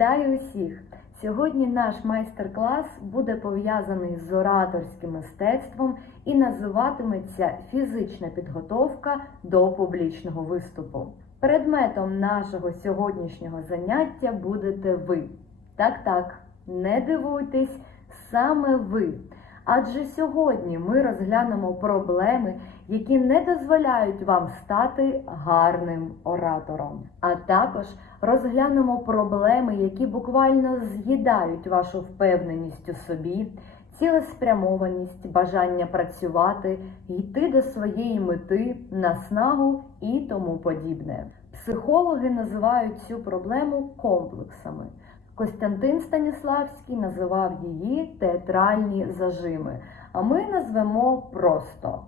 Вітаю усіх! Сьогодні наш майстер-клас буде пов'язаний з ораторським мистецтвом і називатиметься фізична підготовка до публічного виступу. Предметом нашого сьогоднішнього заняття будете ви. Так, так, не дивуйтесь, саме ви. Адже сьогодні ми розглянемо проблеми, які не дозволяють вам стати гарним оратором. А також розглянемо проблеми, які буквально з'їдають вашу впевненість у собі, цілеспрямованість, бажання працювати, йти до своєї мети, наснагу і тому подібне. Психологи називають цю проблему комплексами. Костянтин Станіславський називав її театральні зажими, а ми назвемо просто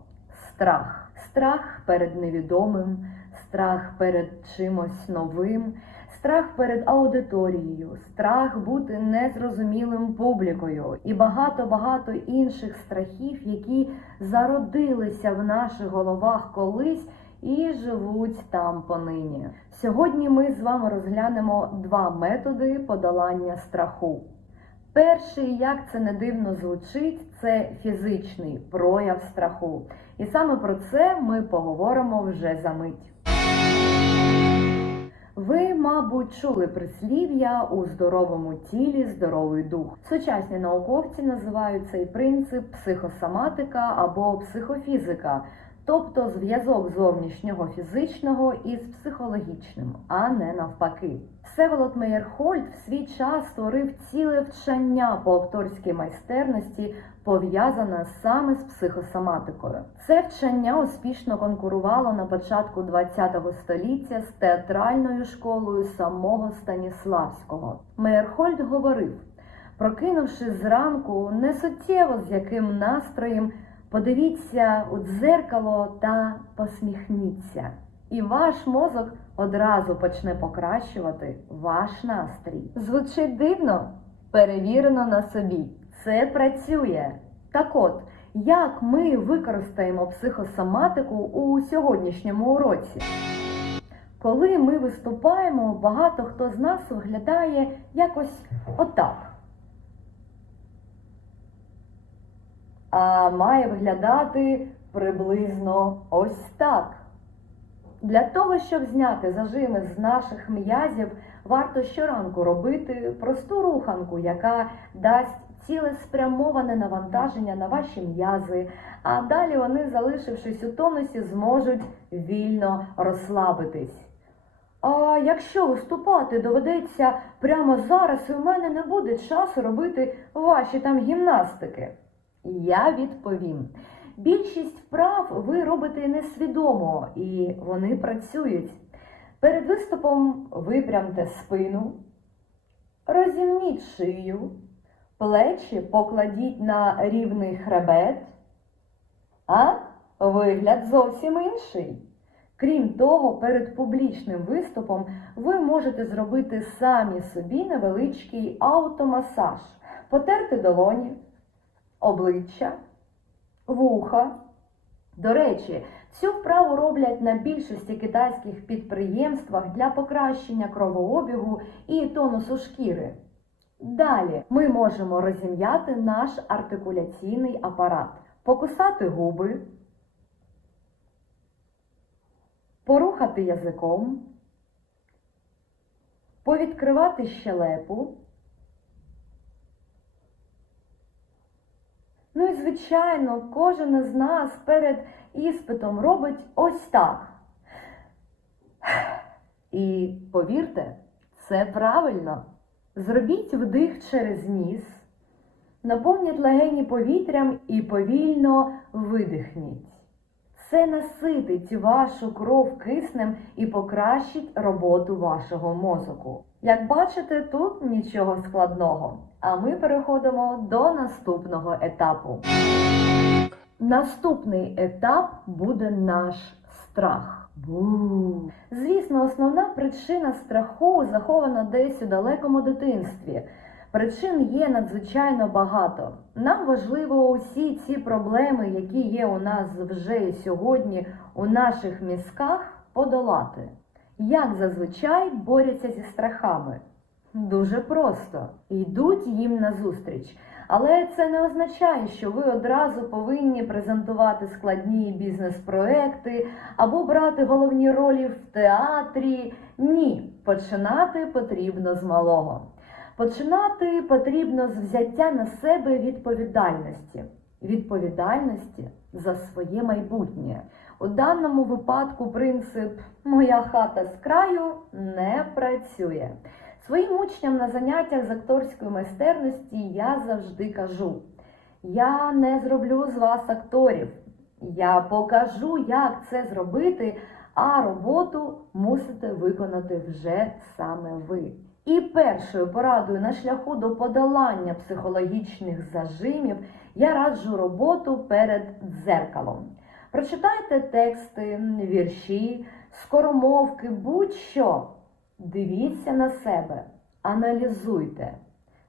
страх. Страх перед невідомим, страх перед чимось новим, страх перед аудиторією, страх бути незрозумілим публікою і багато-багато інших страхів, які зародилися в наших головах колись і живуть там понині. Сьогодні ми з вами розглянемо два методи подолання страху. Перший, як це не дивно звучить, це фізичний прояв страху. І саме про це ми поговоримо вже за мить. Ви, мабуть, чули прислів'я у здоровому тілі здоровий дух. Сучасні науковці називають цей принцип психосоматика або психофізика, тобто зв'язок зовнішнього фізичного із психологічним, а не навпаки. Всеволод Мейерхольд в свій час створив ціле вчення по акторській майстерності, пов'язане саме з психосоматикою. Це вчення успішно конкурувало на початку ХХ століття з театральною школою самого Станіславського. Мейерхольд говорив: прокинувшись зранку, не суттєво з яким настроєм. Подивіться у дзеркало та посміхніться, і ваш мозок одразу почне покращувати ваш настрій. Звучить дивно? Перевірено на собі. Це працює. Так от, як ми використаємо психосоматику у сьогоднішньому уроці? Коли ми виступаємо, багато хто з нас виглядає якось отак. А має виглядати приблизно ось так. Для того, щоб зняти зажими з наших м'язів, варто щоранку робити просту руханку, яка дасть цілеспрямоване навантаження на ваші м'язи, а далі вони, залишившись у тонусі, зможуть вільно розслабитись. А якщо виступати доведеться прямо зараз, і у мене не буде часу робити ваші там гімнастики. Я відповім. Більшість вправ ви робите несвідомо і вони працюють. Перед виступом випрямте спину, розімніть шию, плечі покладіть на рівний хребет, а вигляд зовсім інший. Крім того, перед публічним виступом ви можете зробити самі собі невеличкий автомасаж, потерти долоні обличчя, вуха. До речі, цю вправу роблять на більшості китайських підприємствах для покращення кровообігу і тонусу шкіри. Далі ми можемо розім'яти наш артикуляційний апарат, покусати губи, порухати язиком, повідкривати щелепу. Ну і, звичайно, кожен із нас перед іспитом робить ось так. І повірте, це правильно. Зробіть вдих через ніс, наповніть легені повітрям і повільно видихніть. Це наситить вашу кров киснем і покращить роботу вашого мозоку. Як бачите, тут нічого складного. А ми переходимо до наступного етапу. Наступний етап буде наш страх. Бу. Звісно, основна причина страху захована десь у далекому дитинстві. Причин є надзвичайно багато. Нам важливо усі ці проблеми, які є у нас вже сьогодні у наших мізках, подолати. Як зазвичай борються зі страхами? Дуже просто. Йдуть їм назустріч. Але це не означає, що ви одразу повинні презентувати складні бізнес-проекти або брати головні ролі в театрі. Ні, починати потрібно з малого. Починати потрібно з взяття на себе відповідальності. Відповідальності за своє майбутнє. У даному випадку принцип Моя хата з краю не працює. Своїм учням на заняттях з акторської майстерності я завжди кажу: я не зроблю з вас акторів, я покажу, як це зробити, а роботу мусите виконати вже саме ви. І першою порадою на шляху до подолання психологічних зажимів я раджу роботу перед дзеркалом. Прочитайте тексти, вірші, скоромовки, будь-що. Дивіться на себе, аналізуйте,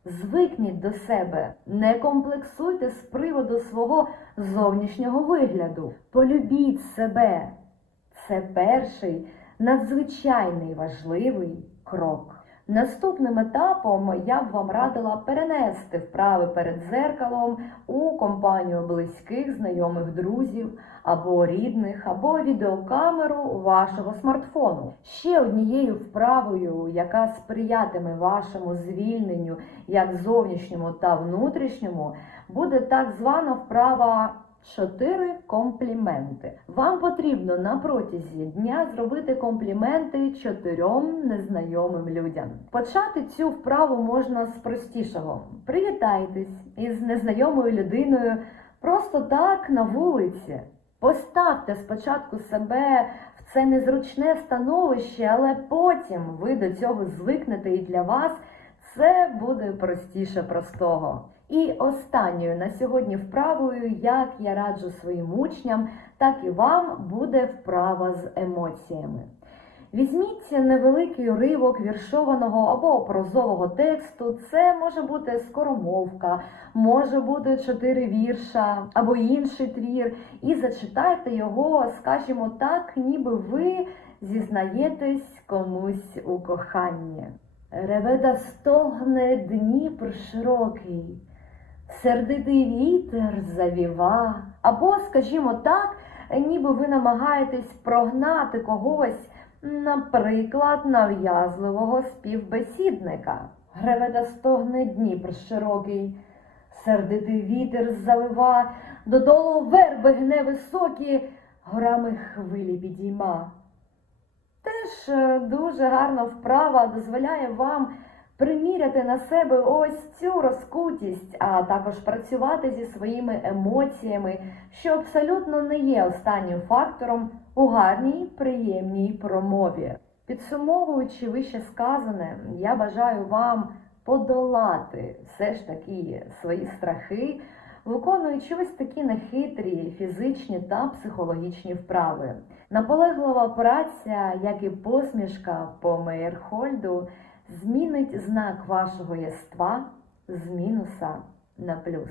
звикніть до себе, не комплексуйте з приводу свого зовнішнього вигляду. Полюбіть себе. Це перший надзвичайний важливий крок. Наступним етапом я б вам радила перенести вправи перед зеркалом у компанію близьких, знайомих друзів або рідних, або відеокамеру вашого смартфону. Ще однією вправою, яка сприятиме вашому звільненню як зовнішньому та внутрішньому, буде так звана вправа. Чотири компліменти. Вам потрібно на протязі дня зробити компліменти чотирьом незнайомим людям. Почати цю вправу можна з простішого. Привітайтесь із незнайомою людиною просто так на вулиці. Поставте спочатку себе в це незручне становище, але потім ви до цього звикнете і для вас це буде простіше простого. І останньою на сьогодні вправою, як я раджу своїм учням, так і вам буде вправа з емоціями. Візьміть невеликий уривок віршованого або прозового тексту. Це може бути скоромовка, може бути чотири вірша або інший твір, і зачитайте його, скажімо так, ніби ви зізнаєтесь комусь у коханні. Реведа стогне Дніпр широкий, сердитий вітер завіва. Або, скажімо так, ніби ви намагаєтесь прогнати когось, наприклад, нав'язливого співбесідника. Реведа стогне Дніпр широкий, сердитий вітер завива, додолу верби гне високі, горами хвилі підійма. Теж е, дуже гарна вправа дозволяє вам приміряти на себе ось цю розкутість, а також працювати зі своїми емоціями, що абсолютно не є останнім фактором у гарній, приємній промові. Підсумовуючи вище сказане, я бажаю вам подолати все ж таки свої страхи, виконуючи ось такі нехитрі фізичні та психологічні вправи. Наполеглива праця, як і посмішка по Мейерхольду, змінить знак вашого єства з мінуса на плюс.